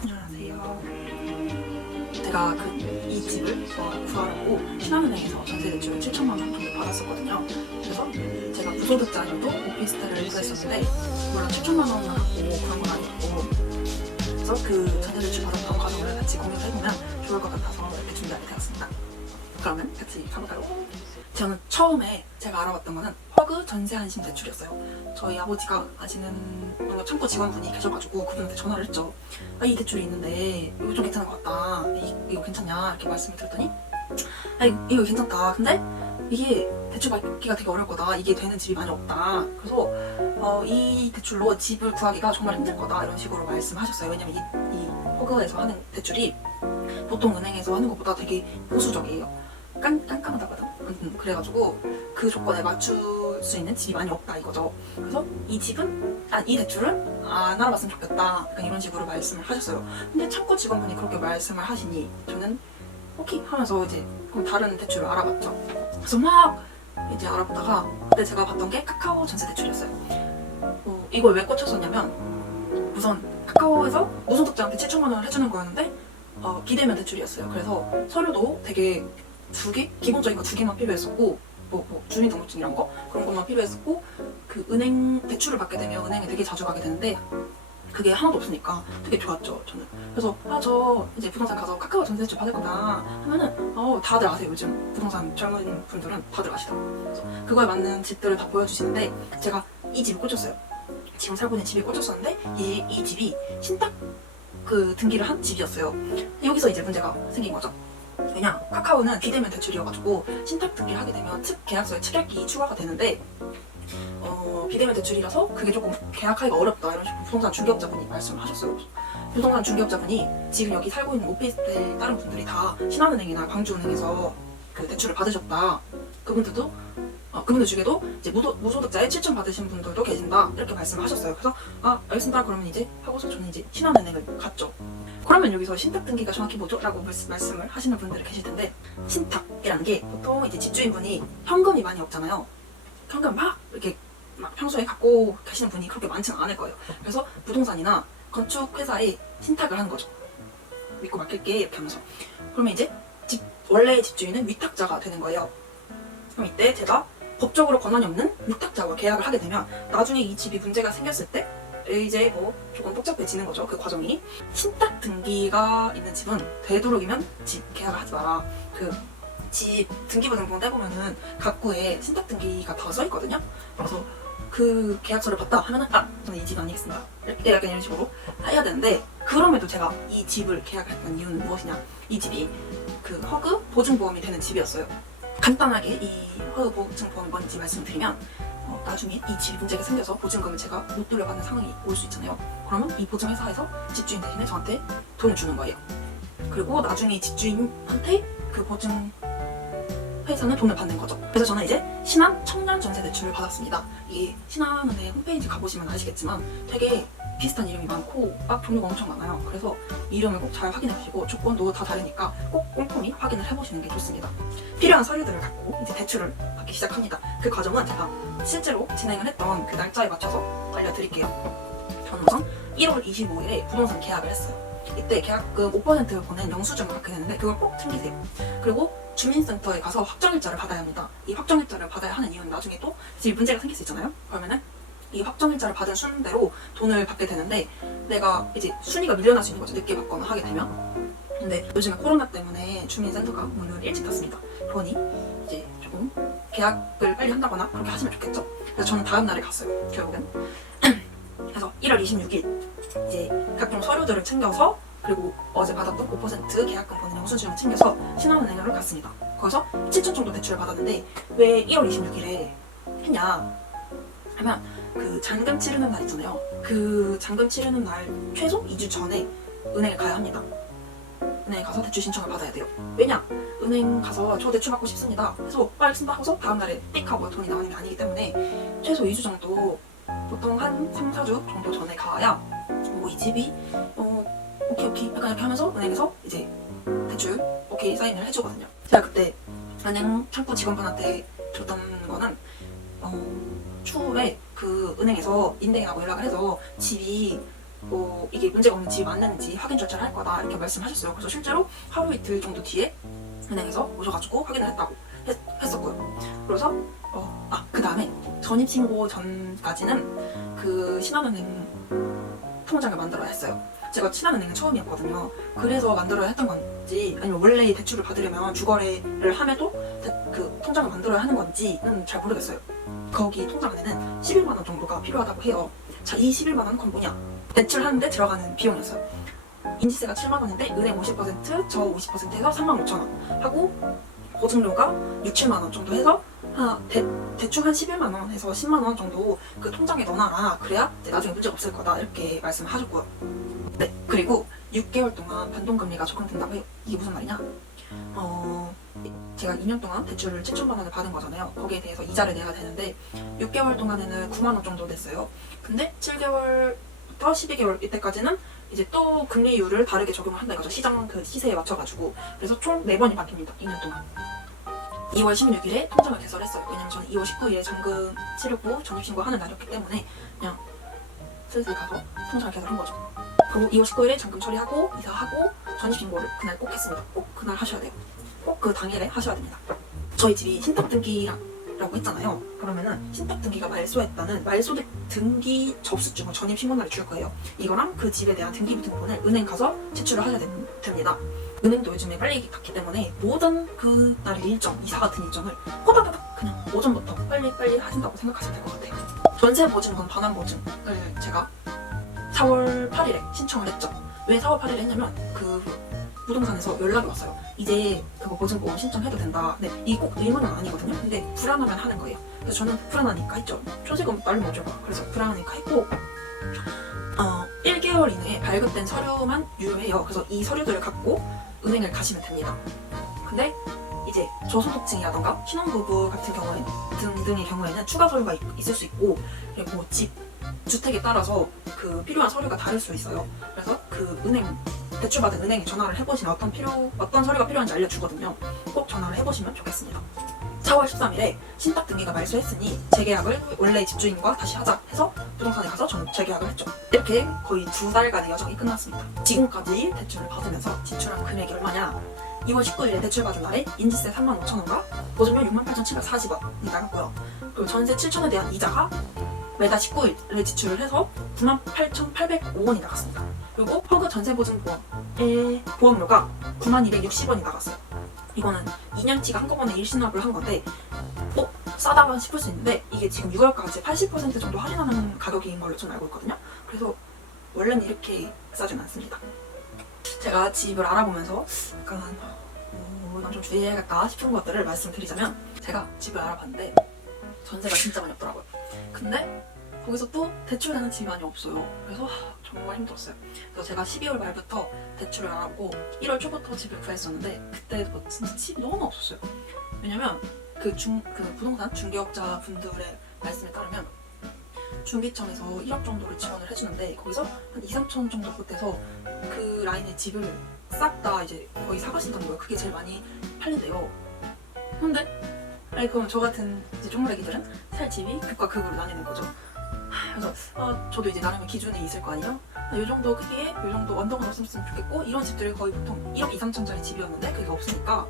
안녕하세요. 제가 이 집을 구하려고 신한은행에서 전세대출 7천만 원 정도 받았었거든요. 그래서 제가 무소득자여도 오피스텔을 구했었는데 물론 7천만 원 갖고 그런 건 아니었고, 그래서 그 전세대출 받았던 과정을 같이 공유를 해보면 좋을 것 같아서 이렇게 준비하게 되었습니다. 그러면 같이 가볼까요? 저는 처음에 제가 알아봤던 거는 허그 전세한신 대출이었어요. 저희 아버지가 아시는 뭔가 창고 직원분이 계셔가지고 그분한테 전화를 했죠. 이 대출이 있는데 이거 좀 괜찮은 것 같다. 이거 괜찮냐? 이렇게 말씀을 드렸더니 이거 괜찮다. 근데 이게 대출 받기가 되게 어려울 거다. 이게 되는 집이 많이 없다. 그래서 이 대출로 집을 구하기가 정말 힘들 거다. 이런 식으로 말씀하셨어요. 왜냐면 이 허그에서 하는 대출이 보통 은행에서 하는 것보다 되게 보수적이에요. 깐깐하다고 하나? 그래가지고 그 조건에 맞출 수 있는 집이 많이 없다 이거죠. 그래서 이 대출은 안 알아봤으면 좋겠다. 약간 이런 식으로 말씀을 하셨어요. 근데 창고 직원분이 그렇게 말씀을 하시니 저는 오케이 하면서 이제 그럼 다른 대출을 알아봤죠. 그래서 막 이제 알아보다가 그때 제가 봤던 게 카카오 전세 대출이었어요. 이걸 왜 꽂혔었냐면 우선 카카오에서 무소득자한테 7천만 원을 해주는 거였는데 비대면 대출이었어요. 그래서 서류도 되게 기본적인 거 2개만 필요했었고, 주민등록증 이런 거 그런 것만 필요했었고, 그 은행 대출을 받게 되면 은행에 되게 자주 가게 되는데 그게 하나도 없으니까 되게 좋았죠 저는. 그래서 저 이제 부동산 가서 카카오 전세 대출 받을 거다 하면은 다들 아세요. 요즘 부동산 젊은 분들은 다들 아시더라고요. 그래서 그거에 맞는 집들을 다 보여주시는데 제가 이 집을 꽂혔어요. 지금 살고 있는 집이 꽂혔었는데 이 집이 신탁 등기를 한 집이었어요. 여기서 이제 문제가 생긴 거죠. 왜냐, 카카오는 비대면 대출이어가지고 신탁 등기를 하게 되면 특 계약서에 특약이 추가가 되는데 비대면 대출이라서 그게 조금 계약하기가 어렵다 이런 식으로 부동산 중개업자분이 말씀을 하셨어요. 부동산 중개업자분이 지금 여기 살고 있는 오피스텔 다른 분들이 다 신한은행이나 광주은행에서 그 대출을 받으셨다. 그분들 중에도 이제 무소득자에 7천 받으신 분들도 계신다 이렇게 말씀을 하셨어요. 그래서 알겠습니다. 그러면 이제 하고서 저는 이제 신한은행을 갔죠. 그러면 여기서 신탁 등기가 정확히 뭐죠? 라고 말씀을 하시는 분들이 계실 텐데, 신탁이라는 게 보통 이제 집주인분이 현금이 많이 없잖아요. 현금 이렇게 평소에 갖고 계시는 분이 그렇게 많지는 않을 거예요. 그래서 부동산이나 건축 회사에 신탁을 하는 거죠. 믿고 맡길게 이렇게 하면서. 그러면 이제 원래 집주인은 위탁자가 되는 거예요. 그럼 이때 제가 법적으로 권한이 없는 위탁자와 계약을 하게 되면 나중에 이 집이 문제가 생겼을 때 이제 조금 복잡해지는 거죠. 그 과정이. 신탁 등기가 있는 집은 되도록이면 집 계약을 하지 마라. 집 등기부등본 떼보면은 각구에 신탁 등기가 다 써있거든요. 그래서 그 계약서를 봤다 하면은 저는 이 집 아니겠습니다. 약간 이런 식으로 해야 되는데, 그럼에도 제가 이 집을 계약을 했던 이유는 무엇이냐. 이 집이 그 허그 보증보험이 되는 집이었어요. 간단하게 이 허그 보증보험이 뭔지 말씀드리면 나중에 이 집이 문제가 생겨서 보증금을 제가 못 돌려받는 상황이 올 수 있잖아요. 그러면 이 보증회사에서 집주인 대신에 저한테 돈을 주는 거예요. 그리고 나중에 집주인한테 그 보증회사는 돈을 받는 거죠. 그래서 저는 이제 신한 청년 전세 대출을 받았습니다. 이게 신한은행 홈페이지 가보시면 아시겠지만 되게 비슷한 이름이 많고 종류가 엄청 많아요. 그래서 이름을 꼭 잘 확인해 주시고 조건도 다 다르니까 꼭 꼼꼼히 확인을 해보시는 게 좋습니다. 필요한 서류들을 갖고 이제 대출을 받기 시작합니다. 그 과정은 제가 실제로 진행을 했던 그 날짜에 맞춰서 알려드릴게요. 저는 우선 1월 25일에 부동산 계약을 했어요. 이때 계약금 5% 보낸 영수증을 받게 되는데 그걸 꼭 챙기세요. 그리고 주민센터에 가서 확정일자를 받아야 합니다. 이 확정일자를 받아야 하는 이유는 나중에 또 집 문제가 생길 수 있잖아요. 그러면은 이 확정일자를 받은 순대로 돈을 받게 되는데 내가 이제 순위가 밀려날 수 있는 거죠. 늦게 받거나 하게 되면. 근데 요즘에 코로나 때문에 주민센터가 문을 일찍 닫습니다. 그러니 이제 조금 계약을 빨리 한다거나 그렇게 하시면 좋겠죠. 그래서 저는 다음 날에 갔어요. 결국엔. 그래서 1월 26일 이제 각종 서류들을 챙겨서, 그리고 어제 받았던 5% 계약금 보낸 영수증을 챙겨서 신한은행으로 갔습니다. 거기서 7천 정도 대출을 받았는데 왜 1월 26일에 했냐 하면 그 잔금 치르는 날 있잖아요. 그 잔금 치르는 날 최소 2주 전에 은행에 가야 합니다. 은행에 가서 대출 신청을 받아야 돼요. 왜냐? 은행 가서 저 대출 받고 싶습니다. 그래서 알겠습니다 하고서 다음날에 띡 하고 돈이 나오는 게 아니기 때문에 최소 2주 정도, 보통 한 3, 4주 정도 전에 가야 이 집이 오케이 약간 이렇게 하면서 은행에서 이제 대출 오케이 사인을 해주거든요. 제가 그때 은행 창구 직원분한테 줬던 거는 추후에 그 은행에서 인대인하고 연락을 해서 집이 이게 문제가 없는지 맞는지 확인 절차를 할 거다 이렇게 말씀하셨어요. 그래서 실제로 하루 이틀 정도 뒤에 은행에서 오셔가지고 확인을 했다고 했었고요. 그래서 그 다음에 전입신고 전까지는 그 신한은행 통장을 만들어야 했어요. 제가 신한은행은 처음이었거든요. 그래서 만들어야 했던 건지 아니면 원래 대출을 받으려면 주거래를 함에도 그 통장을 만들어야 하는 건지는 잘 모르겠어요. 거기 통장 안에는 11만 원 정도가 필요하다고 해요. 자, 이 11만 원은 그건 뭐냐? 대출하는데 들어가는 비용이었어요. 인지세가 7만 원인데 은행 50%, 저 50%해서 3만 5천 원 하고 보증료가 6, 7만 원 정도 해서 대충 한 11만 원 해서 10만 원 정도 그 통장에 넣어놔라. 그래야 나중에 문제가 없을 거다 이렇게 말씀을 하셨고요. 네, 그리고 6개월 동안 변동금리가 적용된다고 해요. 이게 무슨 말이냐? 제가 2년 동안 대출을 7천만 원을 받은 거잖아요. 거기에 대해서 이자를 내야 되는데 6개월 동안에는 9만 원 정도 냈어요. 근데 7개월부터 12개월 이때까지는 이제 또 금리율을 다르게 적용을 한다 이거죠. 시장 그 시세에 맞춰가지고. 그래서 총 4번이 바뀝니다. 2년 동안. 2월 16일에 통장을 개설했어요. 왜냐면 저는 2월 19일에 잔금 치르고 전입신고하는 날이었기 때문에 그냥 슬슬 가서 통장을 개설한 거죠. 그리고 2월 19일에 잔금 처리하고 이사하고 전입신고를 그날 꼭 했습니다. 꼭 그날 하셔야 돼요. 꼭 그 당일에 하셔야 됩니다. 저희 집이 신탁 등기라고 했잖아요. 그러면은 신탁 등기가 말소했다는 말소득 등기 접수증을 전입신고날에 줄 거예요. 이거랑 그 집에 대한 등기부 등본을 은행 가서 제출을 하셔야 됩니다. 은행도 요즘에 빨리 갔기 때문에 모든 그날 일정, 이사 같은 일정을 호다다닥 그냥 오전부터 빨리 하신다고 생각하시면 될 것 같아요. 전세보증금 반환보증을 제가 4월 8일에 신청을 했죠. 왜 4월 8일에 했냐면 그 부동산에서 연락이 왔어요. 이제 그거 보증보험 신청해도 된다. 네, 이게 꼭 의무는 아니거든요. 근데 불안하면 하는 거예요. 그래서 저는 불안하니까 했죠. 초세금 날리면 어쩔까. 그래서 불안하니까 했고 1개월 이내에 발급된 서류만 유효해요. 그래서 이 서류들을 갖고 은행을 가시면 됩니다. 근데 이제 저소득층이라던가 신혼부부 같은 경우에 등등의 경우에는 추가 서류가 있을 수 있고 그리고 주택에 따라서 그 필요한 서류가 다를 수 있어요. 그래서 그 대출받은 은행에 전화를 해보시면 어떤 서류가 필요한지 알려주거든요. 꼭 전화를 해보시면 좋겠습니다. 4월 13일에 신탁 등기가 말소했으니 재계약을 원래 집주인과 다시 하자 해서 부동산에 가서 저는 재계약을 했죠. 이렇게 거의 2달간의 여정이 끝났습니다. 지금까지 대출을 받으면서 지출한 금액이 얼마냐? 2월 19일에 대출 받은 날에 인지세 3만 5천 원과 보증료 68,740원이 나갔고요. 그리고 전세 7천에 대한 이자가 매달 19일에 지출을 해서 98,805원이 나갔습니다. 그리고 허그 전세보증보험의 보험료가 9260원이 나갔어요. 이거는 2년치가 한꺼번에 일신납을 한 건데 싸다고 싶을 수 있는데 이게 지금 6월까지 80% 정도 할인하는 가격인 걸로 저는 알고 있거든요. 그래서 원래는 이렇게 싸진 않습니다. 제가 집을 알아보면서 약간 난 좀 주의해야겠다 싶은 것들을 말씀드리자면 제가 집을 알아봤는데 전세가 진짜 많이 없더라고요. 근데 거기서 또 대출되는 집이 많이 없어요. 그래서 정말 힘들었어요. 그래서 제가 12월 말부터 대출을 알아보고 1월 초부터 집을 구했었는데 그때 진짜 집이 너무 없었어요. 왜냐면 그 부동산 중개업자 분들의 말씀에 따르면 중기청에서 1억 정도를 지원을 해주는데 거기서 한 2, 3천 정도 보태서 그 라인의 집을 싹 다 이제 거의 사가신다는 거예요. 그게 제일 많이 팔린대요. 근데 그럼 저 같은 이제 쪼무레기들은 살 집이 극과 극으로 나뉘는 거죠. 그래서 저도 이제 나름의 기준이 있을 거 아니에요. 이 정도 크기에 이 정도 언덕은 없었으면 좋겠고 이런 집들이 거의 보통 1억 2, 3천짜리 집이었는데 그게 없으니까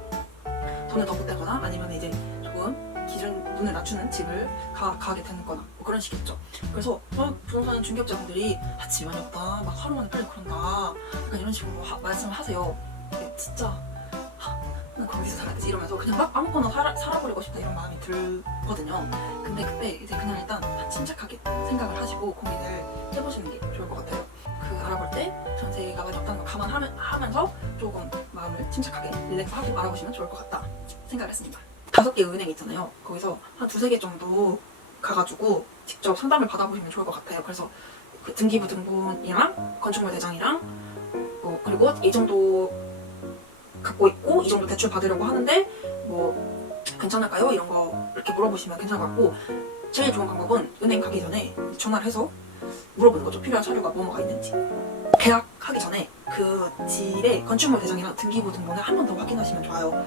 돈을 더 보태거나 아니면 이제 조금 기준 눈을 낮추는 집을 가게 되는 거나 뭐 그런 식이었죠. 그래서 부동산 중개업자분들이 집이 많이 없다 막 하루 만에 팔리고 그런다 약간 이런 식으로 말씀을 하세요. 근데 진짜 난 거기서 살아야 되지 이러면서 그냥 막 아무거나 살아버리고 싶다 이런 마음이 들거든요. 근데 그때 이제 그냥 일단 침착하게 생각을 하시고 고민을 해보시는 게 좋을 것 같아요. 그 알아볼 때 전세가 많이 없다는 걸 감안하면서 조금 마음을 침착하게 릴렉스하고 알아보시면 좋을 것 같다 생각을 했습니다. 5개 은행 있잖아요. 거기서 한 2-3개 정도 가가지고 직접 상담을 받아보시면 좋을 것 같아요. 그래서 그 등기부 등본이랑 건축물 대장이랑 그리고 이 정도 갖고 있고 이 정도 대출 받으려고 하는데 뭐 괜찮을까요? 이런 거 이렇게 물어보시면 괜찮을 것 같고 제일 좋은 방법은 은행 가기 전에 전화를 해서 물어보는 거죠. 필요한 서류가 뭐가 있는지. 계약하기 전에 그 집의 건축물 대장이랑 등기부 등본을 한 번 더 확인하시면 좋아요.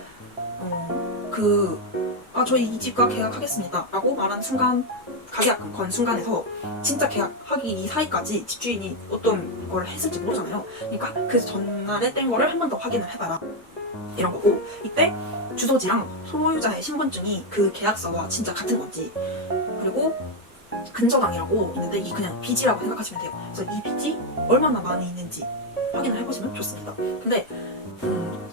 저희 이 집과 계약하겠습니다 라고 말한 순간 가계약 건 순간에서 진짜 계약하기 사이까지 집주인이 어떤 걸 했을지 모르잖아요. 그러니까 그 전날에 뗀 거를 한 번 더 확인을 해봐라 이런 거고, 이때 주소지랑 소유자의 신분증이 그 계약서와 진짜 같은 건지, 그리고 근저당이라고 있는데 이 그냥 빚이라고 생각하시면 돼요. 그래서 이 빚이 얼마나 많이 있는지 확인을 해보시면 좋습니다. 근데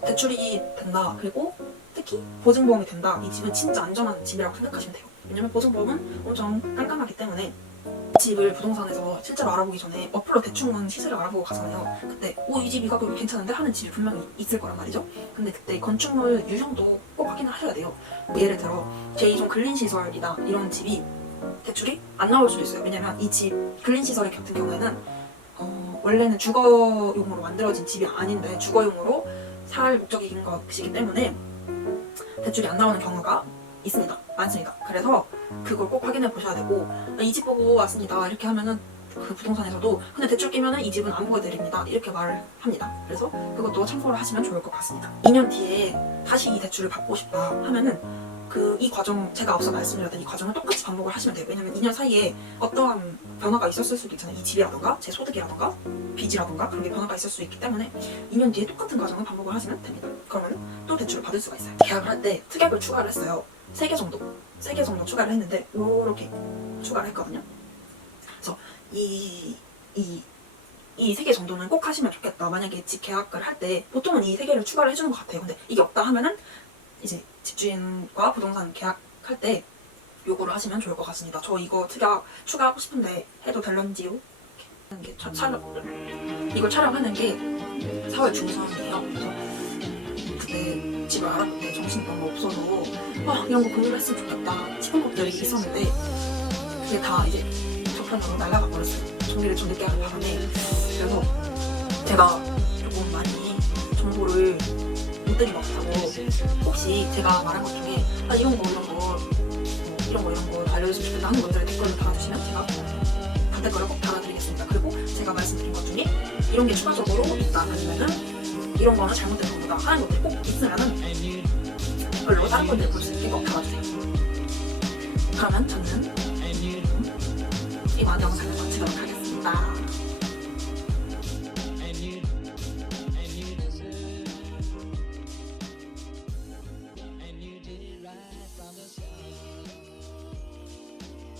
대출이 된다, 그리고 특히 보증보험이 된다, 이 집은 진짜 안전한 집이라고 생각하시면 돼요. 왜냐면 보증보험은 엄청 깜깜하기 때문에 집을 부동산에서 실제로 알아보기 전에 어플로 대충은 시세를 알아보고 가잖아요. 그때 이 집 이 가격이 괜찮은데 하는 집이 분명히 있을 거란 말이죠. 근데 그때 건축물 유형도 꼭 확인을 하셔야 돼요. 예를 들어 제2종 근린시설이다 이런 집이 대출이 안 나올 수도 있어요. 왜냐면 이 집 근린시설 같은 경우에는 원래는 주거용으로 만들어진 집이 아닌데 주거용으로 살 목적인 것이기 때문에 대출이 안 나오는 경우가 있습니다. 많습니다. 그래서 그걸 꼭 확인해 보셔야 되고, 이 집 보고 왔습니다 이렇게 하면은 그 부동산에서도 근데 대출 끼면은 이 집은 안 보여드립니다 이렇게 말을 합니다. 그래서 그것도 참고를 하시면 좋을 것 같습니다. 2년 뒤에 다시 이 대출을 받고 싶다 하면은 이 과정, 제가 앞서 말씀드렸던 이 과정을 똑같이 반복을 하시면 돼요. 왜냐면 2년 사이에 어떠한 변화가 있었을 수도 있잖아요. 이 집이라던가 제 소득이라던가 빚이라던가 그런 게 변화가 있을 수 있기 때문에 2년 뒤에 똑같은 과정을 반복을 하시면 됩니다. 그러면 또 대출을 받을 수가 있어요. 계약을 할 때 특약을 추가를 했어요. 3개 정도 추가를 했는데 요렇게 추가를 했거든요. 그래서 이 3개 정도는 꼭 하시면 좋겠다. 만약에 집 계약을 할 때 보통은 이 3개를 추가를 해주는 것 같아요. 근데 이게 없다 하면은 이제 집주인과 부동산 계약할 때 요거를 하시면 좋을 것 같습니다. 저 이거 특약 추가하고 싶은데 해도 될런지요? 이걸 촬영하는 게 4월 중순이에요. 그래서 그때 집을 알아볼 때 정신이 너무 없어서 이런 거 공유를 했으면 좋겠다 싶은 것들이 있었는데 그게 다 이제 저편으로 날아가 버렸어요. 정리를 좀 늦게 하는 바람에. 그래서 제가 조금 많이 정보를 못 드린 것 같아서 혹시 제가 말한 것 중에 이런 거 알려주시면 좋겠다 하는 분들 댓글을 달아주시면 제가 답댓글을 꼭 달아드리겠습니다. 그리고 제가 말씀드린 것 중에 이런 게 추가적으로 있다 아니면은 이런 거는 잘못된 겁니다 하는 것들이 꼭 있으면은 댓글로 다른 분들 볼 수 있게 꼭 달아주세요. 그러면 저는 이번 영상을 마치도록 하겠습니다.